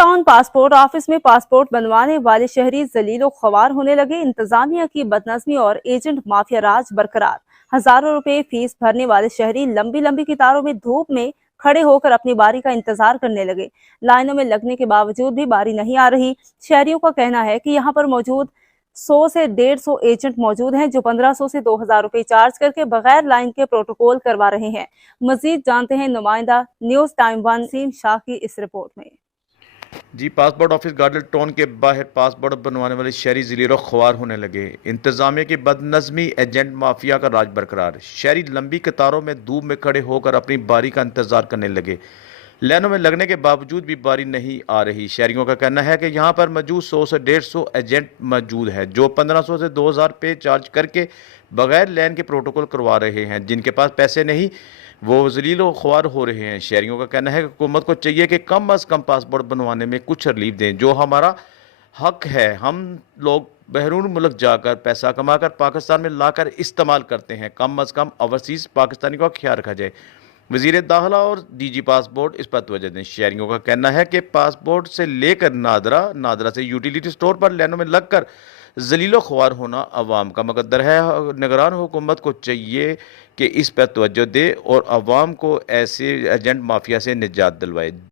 Town passport office में passport बनवाने वाले शहरी जलीलो ख्वार होने लगे। इंतजामिया की बदनज़मी और एजेंट माफिया राज बरकरार। हजारों रुपए फीस भरने वाले शहरी लंबी लंबी कतारों में धूप में खड़े होकर अपनी बारी का इंतजार करने लगे। लाइनों में लगने के बावजूद भी बारी नहीं आ रही। शहरियों का कहना है कि यहाँ पर मौजूद 100 से 150 एजेंट मौजूद हैं जो 1500 से 2000 रुपए चार्ज करके बगैर लाइन के प्रोटोकॉल करवा रहे हैं। मजीद जानते हैं नुमाइंदा न्यूज टाइम 1 सीम शाह की इस रिपोर्ट में। जी, पासपोर्ट ऑफिस गार्डन टाउन के बाहर पासपोर्ट बनवाने वाले शहरी ज़लीलो ख्वार होने लगे। इंतजामिया की बदनज़मी, एजेंट माफिया का राज बरकरार। शहरी लंबी कतारों में धूप में खड़े होकर अपनी बारी का इंतजार करने लगे। लाइनों में लगने के बावजूद भी बारी नहीं आ रही। शहरियों का कहना है कि यहाँ पर मौजूद 100 से 150 एजेंट मौजूद है जो 1500 से 2000 पे चार्ज करके बगैर लाइन के प्रोटोकॉल करवा रहे हैं। जिनके पास पैसे नहीं वो ज़लीलो ख्वार हो रहे हैं। शहरियों का कहना है कि हुकूमत को चाहिए कि कम अज़ कम पासपोर्ट बनवाने में कुछ रिलीफ दें, जो हमारा हक है। हम लोग बहरून मुल्क जाकर पैसा कमाकर पाकिस्तान में लाकर इस्तेमाल करते हैं। कम अज़ कम ओवरसीज़ पाकिस्तानी का ख्याल रखा जाए। वज़ीर दाखिला और डीजी पासपोर्ट इस पर तवज्जो दें। शहरियों का कहना है कि पासपोर्ट से लेकर नादरा से यूटिलिटी स्टोर पर लाइनों में लगकर ज़लीलो ख्वार होना अवाम का मुकद्दर है। निगरान हुकूमत को चाहिए कि इस पर तवज्जो दे और अवाम को ऐसे एजेंट माफिया से निजात दिलवाए।